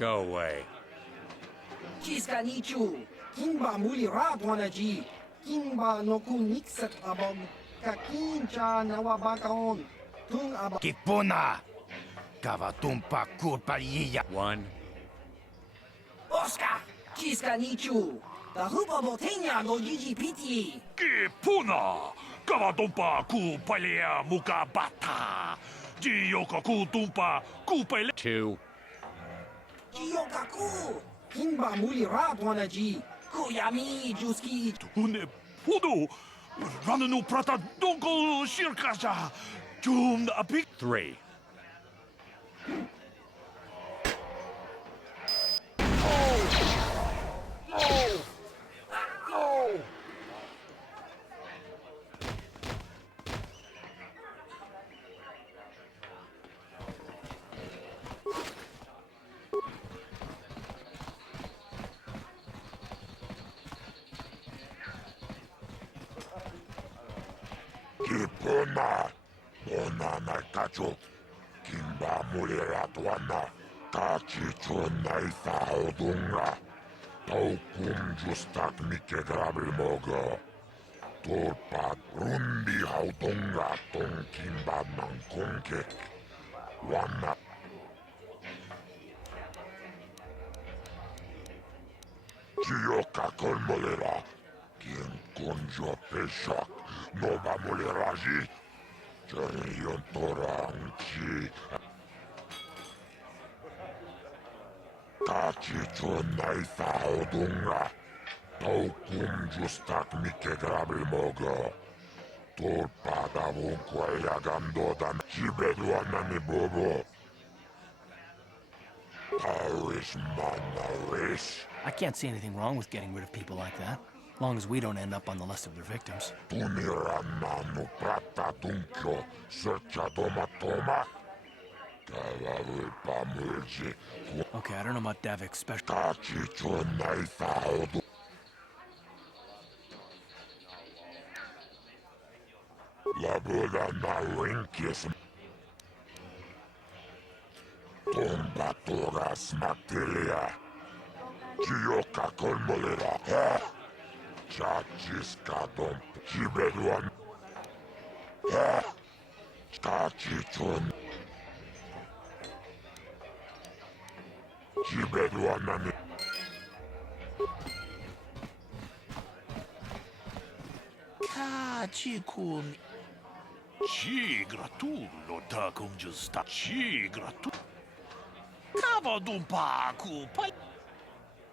Go away. Chiska nichu, kimba muli ratwanaji, kimba no kunixat abog, kakincha nawabakaon, tung abog. Kipuna! Kavatumpa kurpaliya! One. Oscar! Chiska nichu, the hupa botenya no GGPT. Kipuna! Kavatumpa kupalia mukabata! Jiyoka kutumpa kupele... Two. Jiyokaku, kimba muli ratwanaji, kuyami juski. Une pudu! Rananu prata donko shirkaja! Jum apik... Three. Kipuna! Ona naikachu! Kimba muliratuana! Kachichuna isaudunga! Taukum justak mike grabilmoga! Turpat rundi haudunga tong kimba nangkongke! Wana! Jiyoka kolmolera! Quien conjo peshak! Nova muleraji! Jarion torangchi! Kachichuna isaudunga! Taukum justak mike grabilmoga! Turpada vunkwa yagandodan chibeduana ni bobo! Parish manarish! I can't see anything wrong with getting rid of people like that, as long as we don't end up on the list of their victims. Tunirananu prata tunkyo searcha toma. Kalavul pamulji. Okay, I don't know about Davik, special. Kachichuna isaudu. Labula na rinkis. Tumbaturas matilia. Jiyoka kolmolera. Chachis kadom. Chibeduan. Kachichun. Chibeduanani. Kachikun... Chigratullo takum justa. Chigratullo... Kavadumpa kupal...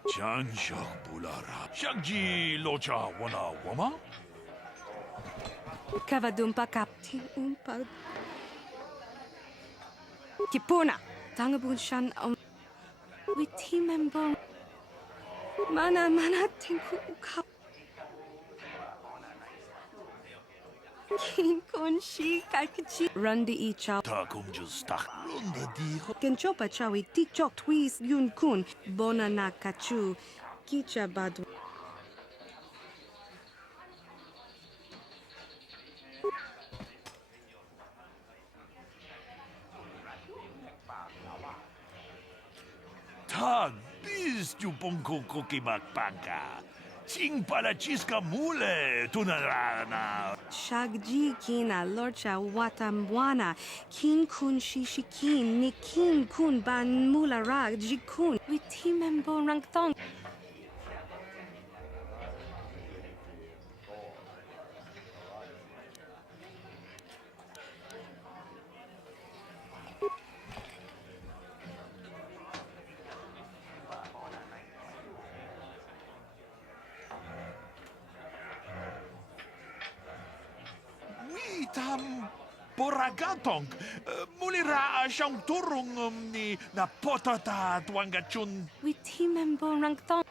Chanshak bulara. Shagji locha wana wama? Kavadumpa kapti umpa. Kipuna. Tangabun shan witi member. Mana tinku ukap. King Kunshi Kalkachi Rundi Icha Takum justa. Runda diho. Kenchopa Chawi Tichok Twis Yun Kun Bonana Kachu Kicha Badu Tag bis tu ponko kokimak panka. Ching para chiska mule tunarana. Shagji Kina Lorcha Watamwana King Kun Shishikin Nikin Kun Ban Mula Rag Jikun Witi Membo Rangthong Tam boragatong. Mulira siyang turong ni na potata tuangachun. Witi Membo Rangthong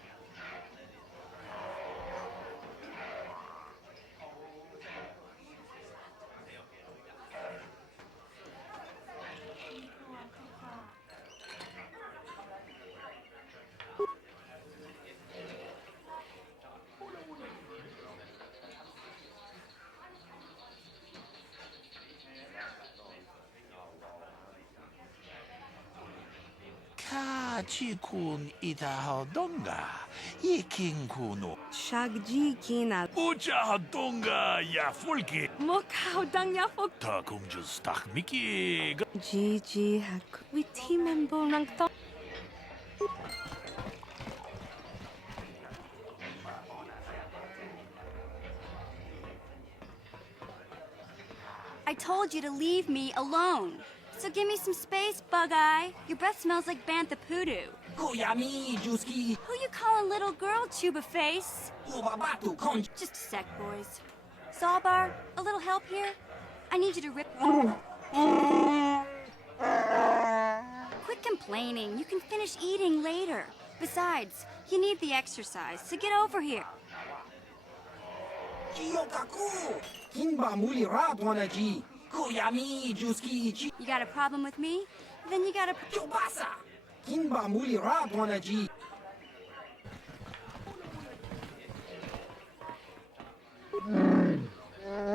Ichikun Itahodonga, Ikinkunu. Shagji kina. Uchahadonga Yafulki. Mokao dang yafok. Takumjus Takmiki. Gigi hak. We remember nang to. I told you to leave me alone. So give me some space, Bug-Eye. Your breath smells like Bantha Poodoo. Koyami Juski. Who you calling little girl, Chuba Face? Ubabatu Kon. Just a sec, boys. Zalbar, a little help here? I need you to rip... Quit complaining. You can finish eating later. Besides, you need the exercise, so get over here. Kiyokaku. Kinba Muli Radwanaji. Koyami Juski Ichi. You got a problem with me? Then you got a... Chobasa. Kinba Muli Radwanaji.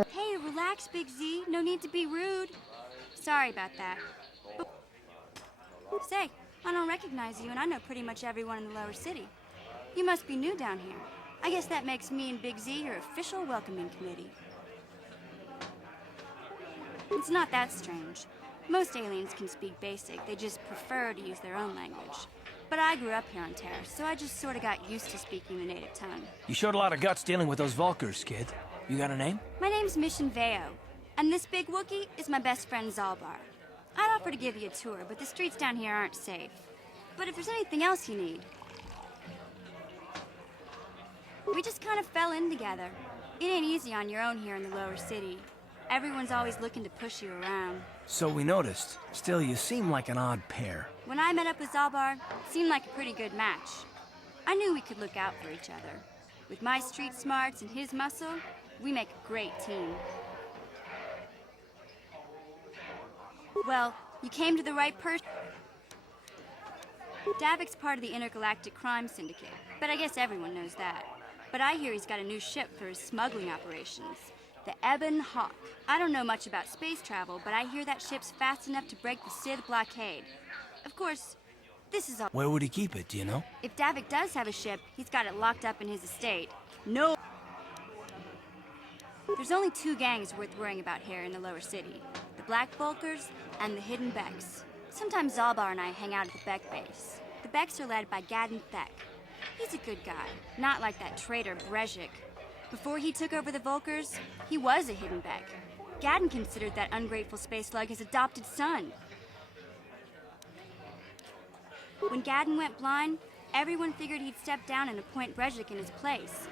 Hey, relax, Big Z. No need to be rude. Sorry about that. Say, I don't recognize you, and I know pretty much everyone in the lower city. You must be new down here. I guess that makes me and Big Z your official welcoming committee. It's not that strange. Most aliens can speak basic, they just prefer to use their own language. But I grew up here on Terra, so I just sort of got used to speaking the native tongue. You showed a lot of guts dealing with those Vulkars, kid. You got a name? My name's Mission Veo, and this big Wookiee is my best friend Zalbar. I'd offer to give you a tour, but the streets down here aren't safe. But if there's anything else you need... We just kind of fell in together. It ain't easy on your own here in the lower city. Everyone's always looking to push you around. So we noticed. Still, you seem like an odd pair. When I met up with Zalbar, it seemed like a pretty good match. I knew we could look out for each other. With my street smarts and his muscle, we make a great team. Well, you came to the right person. Davik's part of the Intergalactic Crime Syndicate, but I guess everyone knows that. But I hear he's got a new ship for his smuggling operations. The Ebon Hawk. I don't know much about space travel, but I hear that ship's fast enough to break the Sid blockade. Of course, this is all... Where would he keep it, do you know? If Davik does have a ship, he's got it locked up in his estate. No... There's only two gangs worth worrying about here in the lower city. The Black Vulkars and the Hidden Becks. Sometimes Zalbar and I hang out at the Beck base. The Becks are led by Gadden Thek. He's a good guy, not like that traitor Brezhik. Before he took over the Vulkars, he was a Hidden Beck. Gadden considered that ungrateful space slug his adopted son. When Gadden went blind, everyone figured he'd step down and appoint Brezhik in his place.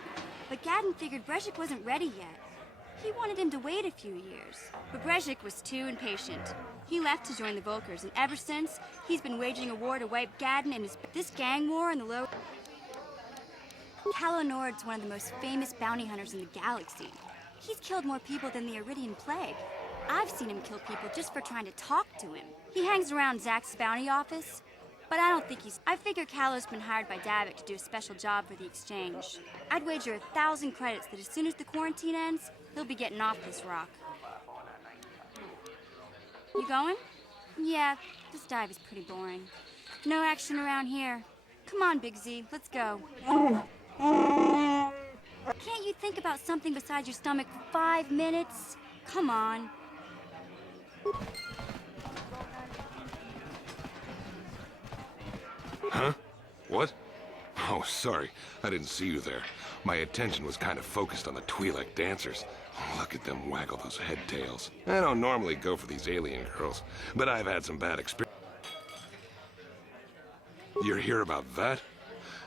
But Gadden figured Brezhik wasn't ready yet. He wanted him to wait a few years. But Brezhik was too impatient. He left to join the Vulkars, and ever since, he's been waging a war to wipe Gadden and this gang war in the lower... Calo Nord's one of the most famous bounty hunters in the galaxy. He's killed more people than the Iridian Plague. I've seen him kill people just for trying to talk to him. He hangs around Zack's bounty office, but I don't think he's... I figure Calo's been hired by Davik to do a special job for the exchange. I'd wager 1,000 credits that as soon as the quarantine ends, he'll be getting off this rock. You going? Yeah, this dive is pretty boring. No action around here. Come on, Big Z, let's go. Can't you think about something besides your stomach for 5 minutes? Come on. Huh? What? Oh, sorry. I didn't see you there. My attention was kind of focused on the Twi'lek dancers. Oh, look at them waggle those head tails. I don't normally go for these alien girls, but I've had some bad experience. You're here about that?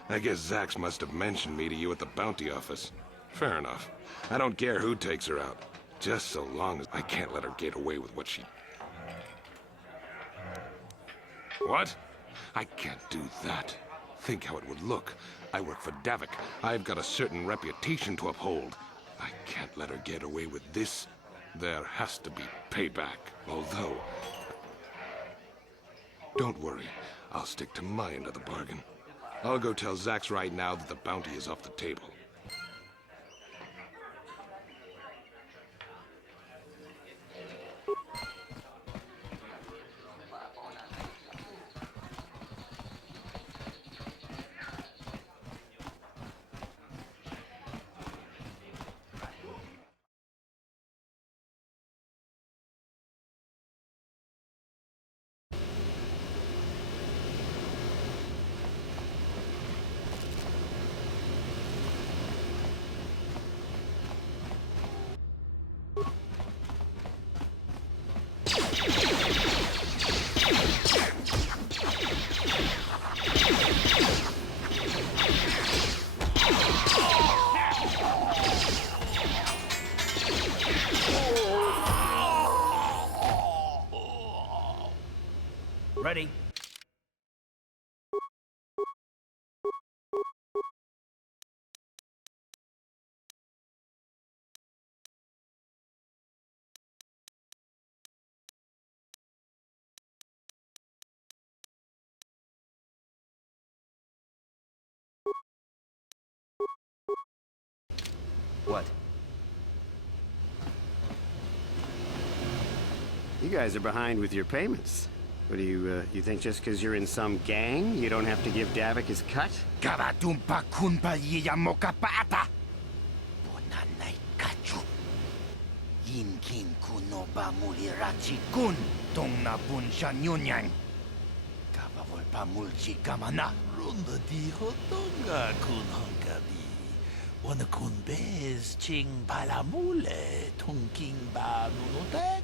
I guess Zax must have mentioned me to you at the bounty office. Fair enough. I don't care who takes her out. Just so long as I can't let her get away with what she... What? I can't do that. Think how it would look. I work for Davik. I've got a certain reputation to uphold. I can't let her get away with this. There has to be payback. Although... Don't worry. I'll stick to my end of the bargain. I'll go tell Zax right now that the bounty is off the table. Ready? What? You guys are behind with your payments. What do you think just because you're in some gang, you don't have to give Davik his cut? Karatumpa kunpa yiyamoka paata. Bonanay kachu. Yinkin kuno ba mulirachi kun. Tong na bun siya nyunyang. Kabawal pa mulchi kamana. Ronda dijo tonga kun hanggabi. Wana kun bez ching palamule. Tongking ba nunotek.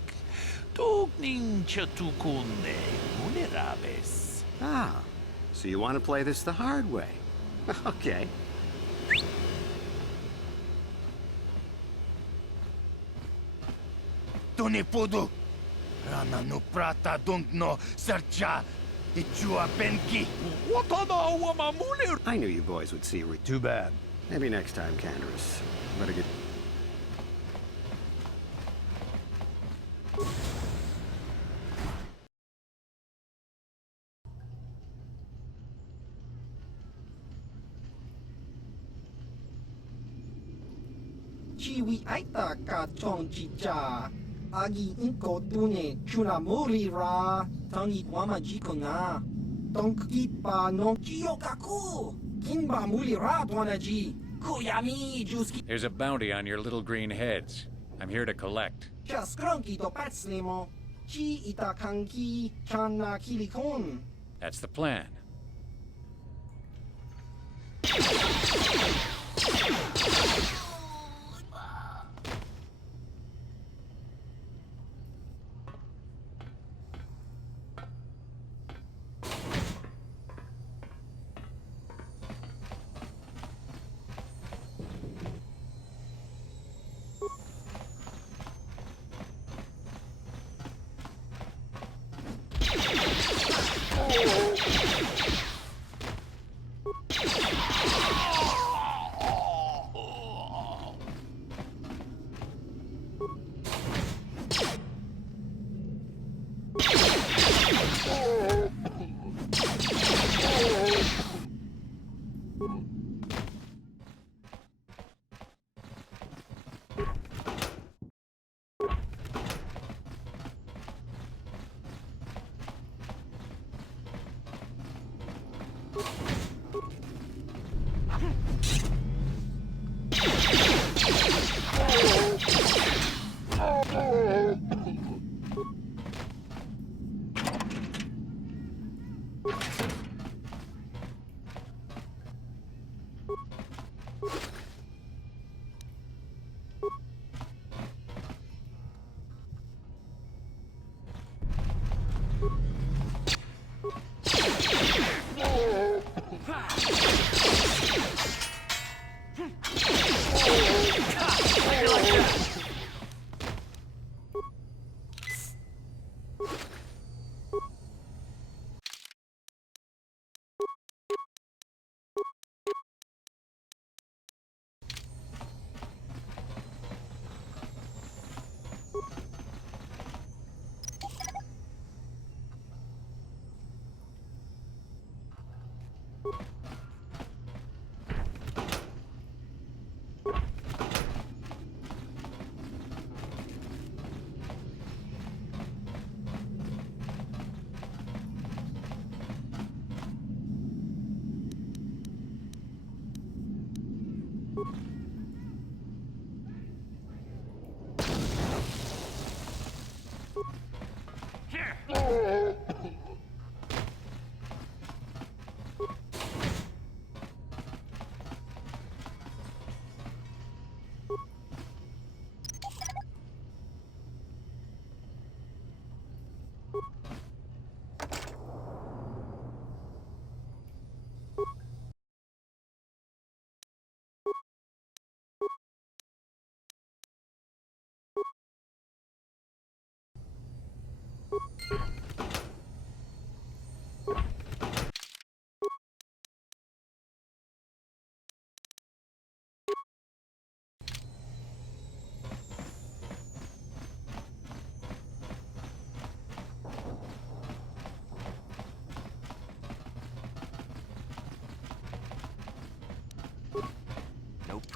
Tugning chatukune munerabes. Ah, so you want to play this the hard way. Okay. Tunipudu. Rana no prata don't no sercha. Ichua benki. Watana wamamule. I knew you boys would see Too bad. Maybe next time, Canderous. Better get... Chiwi aita ka chong chicha. Agi inko tune chuna muri ra. Tangi wama jiko na. Tonki pa no chiyo kaku. Kinba muri ra tuana ji. Kuyami juski. There's a bounty on your little green heads. I'm here to collect. Chaskronki to patslimo. Chi ita kanki chana kilikon. That's the plan.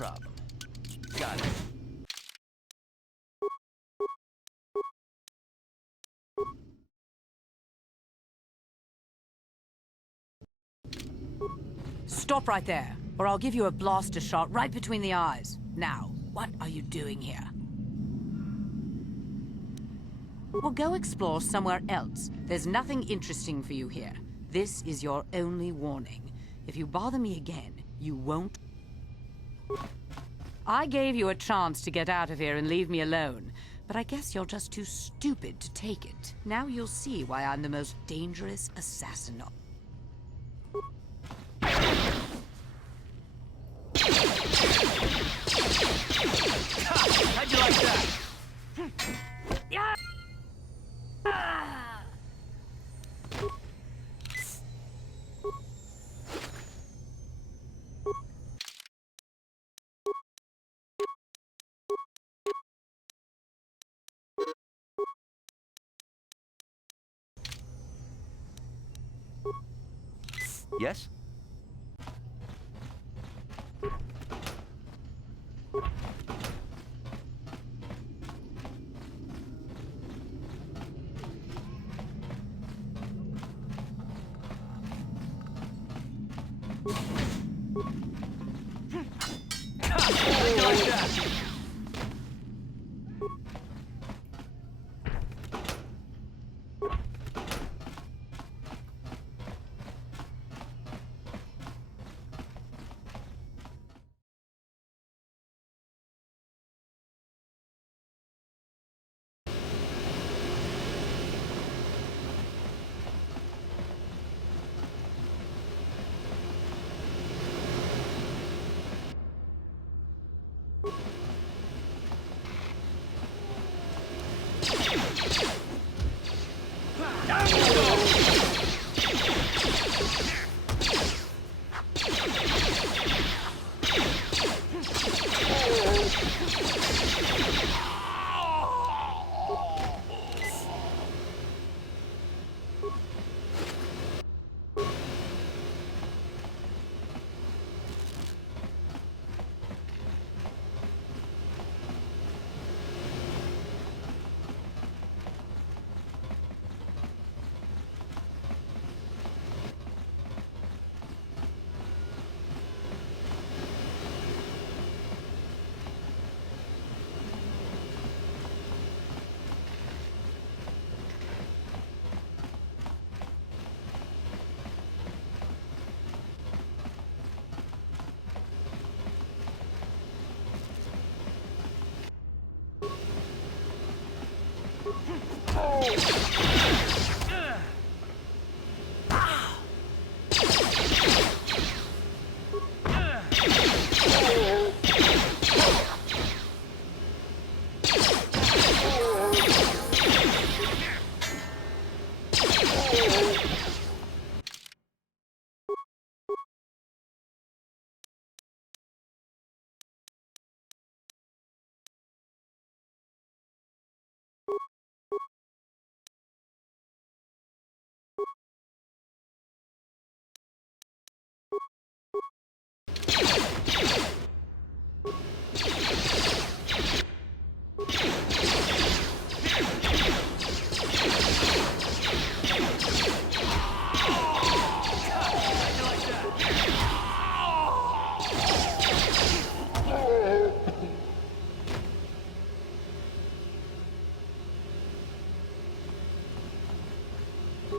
problem. Got it. Stop right there, or I'll give you a blaster shot right between the eyes. Now, what are you doing here? Well, go explore somewhere else. There's nothing interesting for you here. This is your only warning. If you bother me again, you won't... I gave you a chance to get out of here and leave me alone, but I guess you're just too stupid to take it. Now you'll see why I'm the most dangerous assassin. How'd you like that? Yeah. Yes?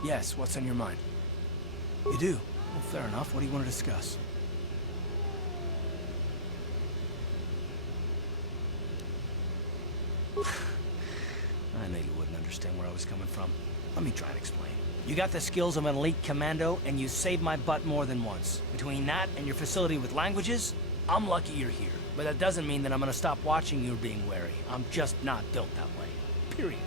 Yes, what's on your mind? You do? Well, fair enough. What do you want to discuss? I knew you wouldn't understand where I was coming from. Let me try and explain. You got the skills of an elite commando, and you saved my butt more than once. Between that and your facility with languages, I'm lucky you're here. But that doesn't mean that I'm gonna stop watching you being wary. I'm just not built that way. Period.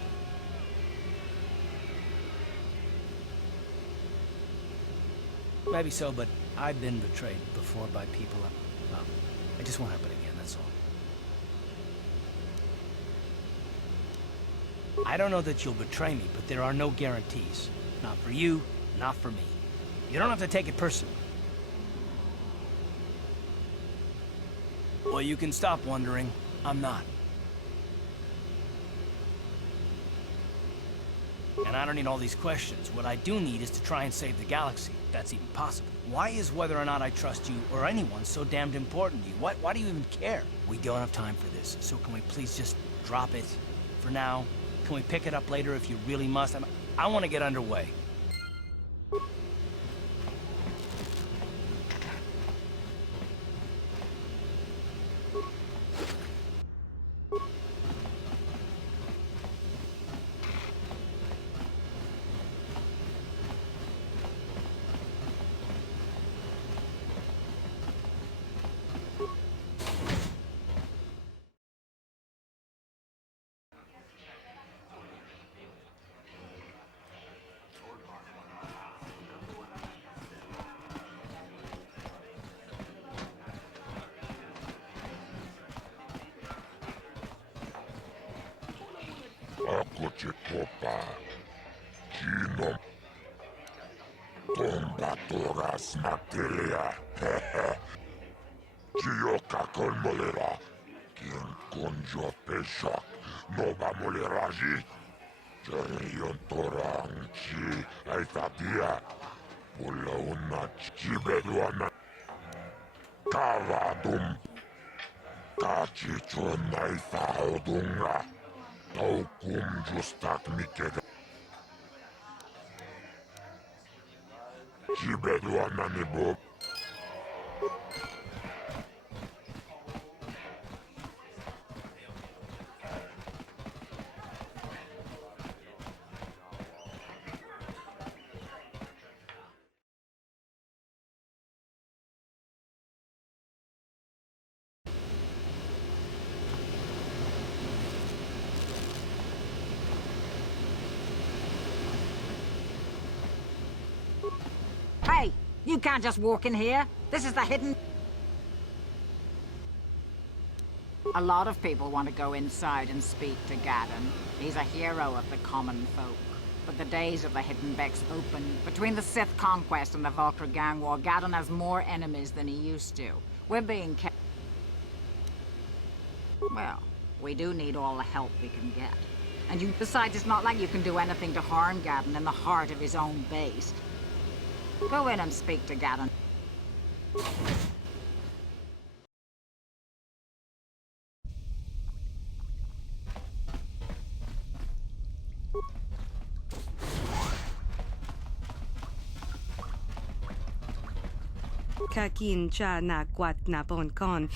Maybe so, but I've been betrayed before by people. Well, it just won't happen again, that's all. I don't know that you'll betray me, but there are no guarantees. Not for you, not for me. You don't have to take it personally. Well, you can stop wondering. I'm not. And I don't need all these questions. What I do need is to try and save the galaxy, if that's even possible. Why is whether or not I trust you or anyone so damned important to you? Why do you even care? We don't have time for this, so can we please just drop it for now? Can we pick it up later if you really must? I want to get underway. Ako ci kopa. Kino. Tombatoras materia. Chioka con molera. Quien conjo peshak. No va moleraji. Jerion torang chi. Aitatia. Pula una chibeduana. Kavadum. Kachichon naifaudunga. Taukum justak mikeda. Chibeduana ni bob. Hey, you can't just walk in here. This is the hidden... A lot of people want to go inside and speak to Gaddon. He's a hero of the common folk. But the days of the Hidden Becks open. Between the Sith conquest and the Vulcar gang war, Gaddon has more enemies than he used to. We're being kept... Well, we do need all the help we can get. And you... Besides, it's not like you can do anything to harm Gaddon in the heart of his own base. Go in and speak to Gaddon. Kakin cha na kwat na pon kon.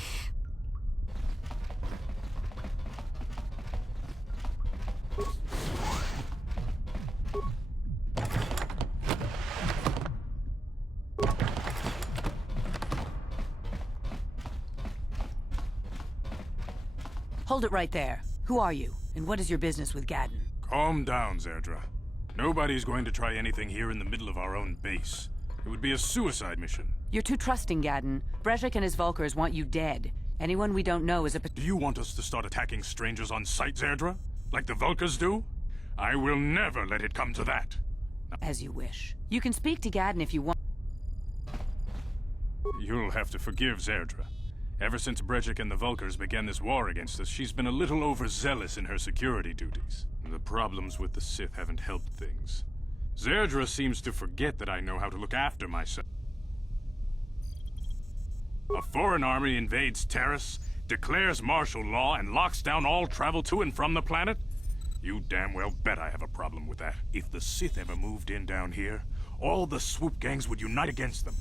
Hold it right there. Who are you, and what is your business with Gaddon? Calm down, Zerdra. Nobody's going to try anything here in the middle of our own base. It would be a suicide mission. You're too trusting, Gaddon. Brejik and his Vulcars want you dead. Anyone we don't know is a... Do you want us to start attacking strangers on sight, Zerdra? Like the Vulcars do? I will never let it come to that. As you wish. You can speak to Gaddon if you want. You'll have to forgive Zerdra. Ever since Brejik and the Vulcars began this war against us, she's been a little overzealous in her security duties. The problems with the Sith haven't helped things. Zerdra seems to forget that I know how to look after myself. A foreign army invades Terrace, declares martial law, and locks down all travel to and from the planet? You damn well bet I have a problem with that. If the Sith ever moved in down here, all the swoop gangs would unite against them.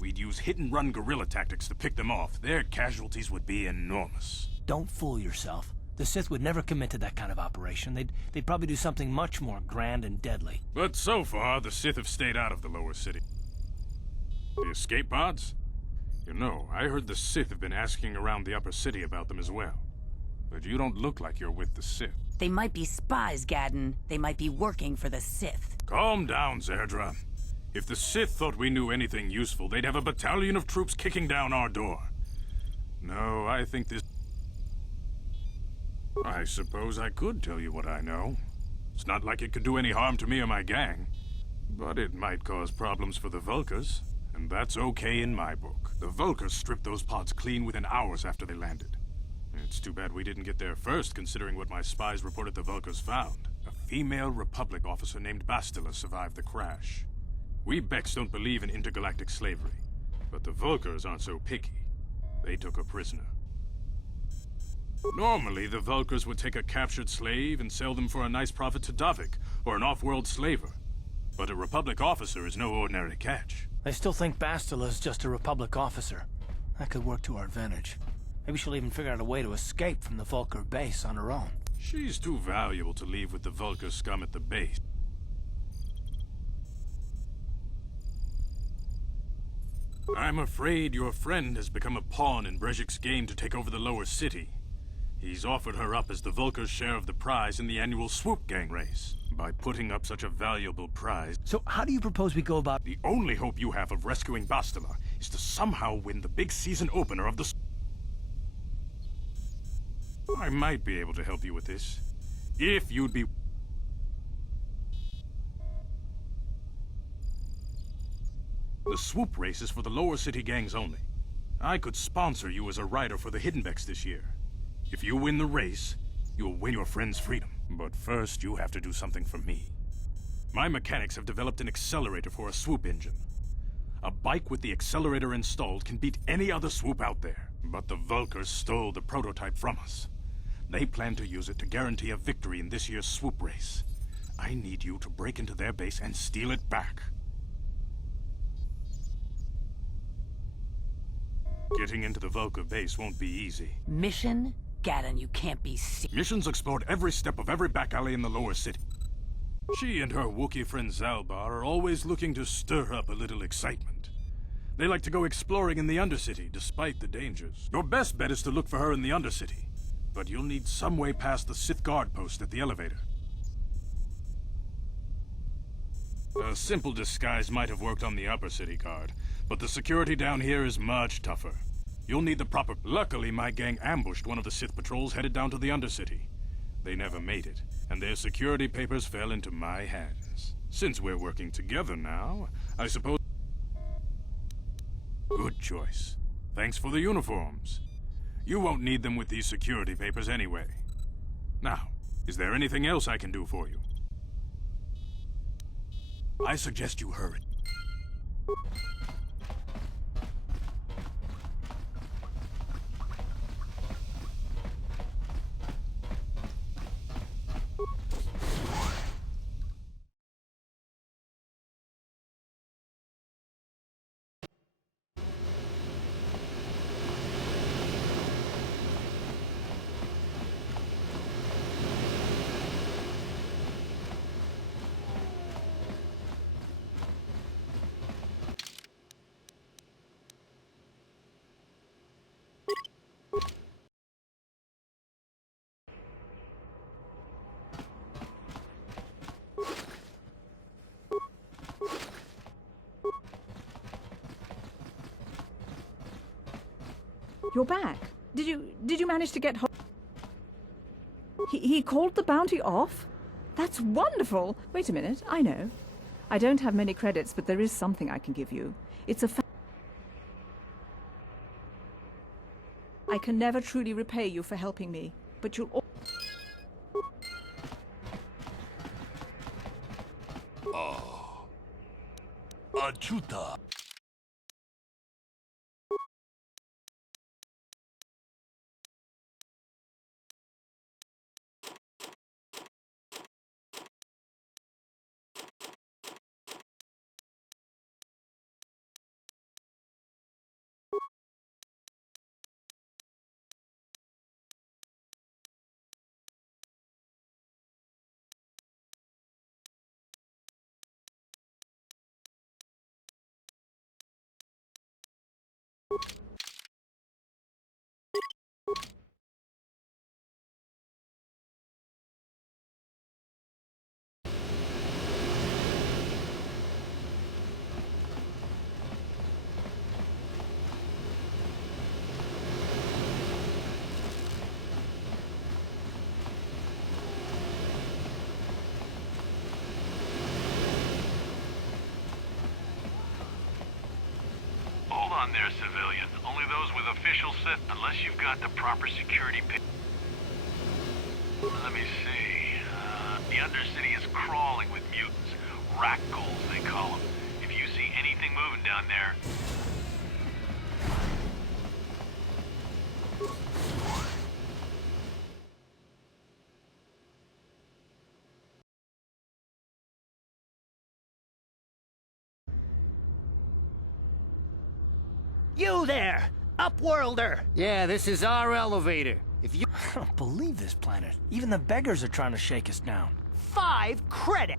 We'd use hit-and-run guerrilla tactics to pick them off. Their casualties would be enormous. Don't fool yourself. The Sith would never commit to that kind of operation. They'd probably do something much more grand and deadly. But so far, the Sith have stayed out of the lower city. The escape pods? You know, I heard the Sith have been asking around the upper city about them as well. But you don't look like you're with the Sith. They might be spies, Gaddon. They might be working for the Sith. Calm down, Zerdra. If the Sith thought we knew anything useful, they'd have a battalion of troops kicking down our door. No, I think this... I suppose I could tell you what I know. It's not like it could do any harm to me or my gang. But it might cause problems for the Vulcars, and that's okay in my book. The Vulkars stripped those pods clean within hours after they landed. It's too bad we didn't get there first, considering what my spies reported the Vulkars found. A female Republic officer named Bastila survived the crash. We Becks don't believe in intergalactic slavery, but the Vulkars aren't so picky. They took a prisoner. Normally, the Vulkars would take a captured slave and sell them for a nice profit to Davik, or an off-world slaver. But a Republic officer is no ordinary catch. I still think Bastila's just a Republic officer. That could work to our advantage. Maybe she'll even figure out a way to escape from the Vulkar base on her own. She's too valuable to leave with the Vulkar scum at the base. I'm afraid your friend has become a pawn in Brejik's game to take over the lower city. He's offered her up as the Vulkar's share of the prize in the annual Swoop Gang race. By putting up such a valuable prize... So how do you propose we go about... The only hope you have of rescuing Bastila is to somehow win the big season opener of the... I might be able to help you with this. If you'd be... The Swoop race is for the lower city gangs only. I could sponsor you as a rider for the Hiddenbecks this year. If you win the race, you'll win your friend's freedom. But first, you have to do something for me. My mechanics have developed an accelerator for a swoop engine. A bike with the accelerator installed can beat any other swoop out there. But the Vulkars stole the prototype from us. They plan to use it to guarantee a victory in this year's swoop race. I need you to break into their base and steal it back. Getting into the Vulkar base won't be easy. Mission? Gaddon, you can't be Mission's explored every step of every back alley in the lower city. She and her Wookiee friend Zalbar are always looking to stir up a little excitement. They like to go exploring in the Undercity, despite the dangers. Your best bet is to look for her in the Undercity, but you'll need some way past the Sith guard post at the elevator. A simple disguise might have worked on the Upper City guard, but the security down here is much tougher. You'll need the proper... Luckily, my gang ambushed one of the Sith patrols headed down to the Undercity. They never made it, and their security papers fell into my hands. Since we're working together now, I suppose... Good choice. Thanks for the uniforms. You won't need them with these security papers anyway. Now, is there anything else I can do for you? I suggest you hurry. You're back. Did you manage to get hold... He called the bounty off? That's wonderful! Wait a minute, I know. I don't have many credits, but there is something I can give you. It's a I can never truly repay you for helping me, but you'll... Achuta. there, civilian. Only those with official Sith, unless you've got the proper security pin. Let me see. The Undercity is crawling with mutants. Rakghouls, they call them. If you see anything moving down there... You there! Upworlder! Yeah, this is our elevator. If you... I don't believe this planet. Even the beggars are trying to shake us down. 5 credit!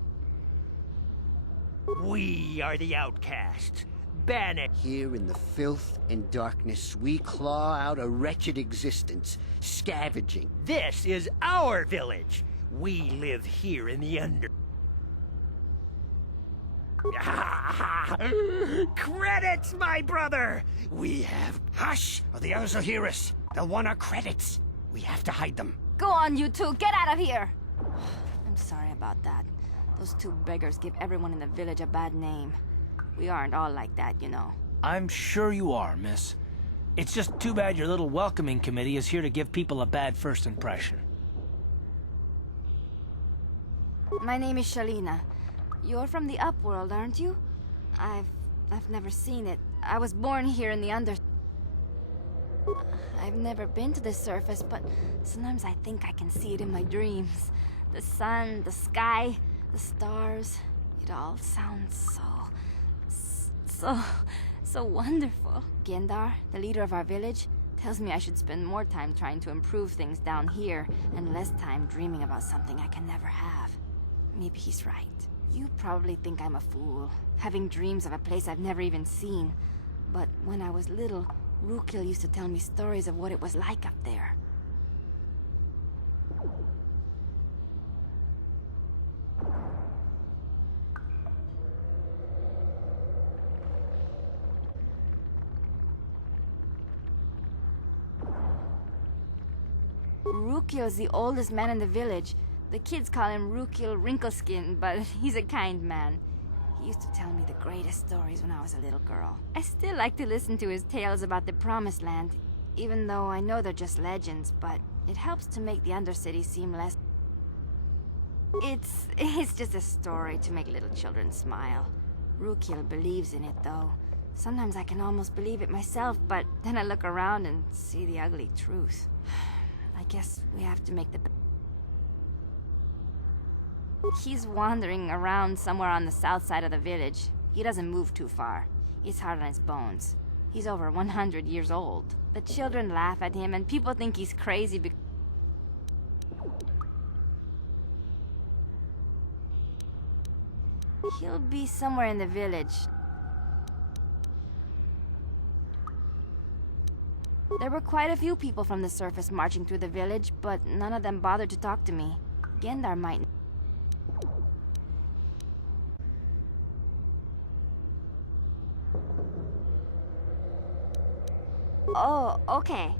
We are the outcasts. Banished. Here in the filth and darkness, we claw out a wretched existence, scavenging. This is our village. We live here in the under... Credits, my brother! We have... Hush, or the others will hear us. They'll want our credits. We have to hide them. Go on, you two. Get out of here. I'm sorry about that. Those 2 beggars give everyone in the village a bad name. We aren't all like that, you know. I'm sure you are, miss. It's just too bad your little welcoming committee is here to give people a bad first impression. My name is Shalina. You're from the Upworld, aren't you? I've never seen it. I was born here in the I've never been to the surface, but sometimes I think I can see it in my dreams. The sun, the sky, the stars. It all sounds so wonderful. Gendar, the leader of our village, tells me I should spend more time trying to improve things down here and less time dreaming about something I can never have. Maybe he's right. You probably think I'm a fool, having dreams of a place I've never even seen. But when I was little, Rukil used to tell me stories of what it was like up there. Rukil's the oldest man in the village. The kids call him Rukil Wrinkleskin, but he's a kind man. He used to tell me the greatest stories when I was a little girl. I still like to listen to his tales about the Promised Land, even though I know they're just legends, but it helps to make the Undercity seem less... It's just a story to make little children smile. Rukil believes in it, though. Sometimes I can almost believe it myself, but then I look around and see the ugly truth. I guess we have to make the... He's wandering around somewhere on the south side of the village. He doesn't move too far. He's hard on his bones. He's over 100 years old. The children laugh at him, and people think he's crazy because... He'll be somewhere in the village. There were quite a few people from the surface marching through the village, but none of them bothered to talk to me. Gendar might... Oh, okay.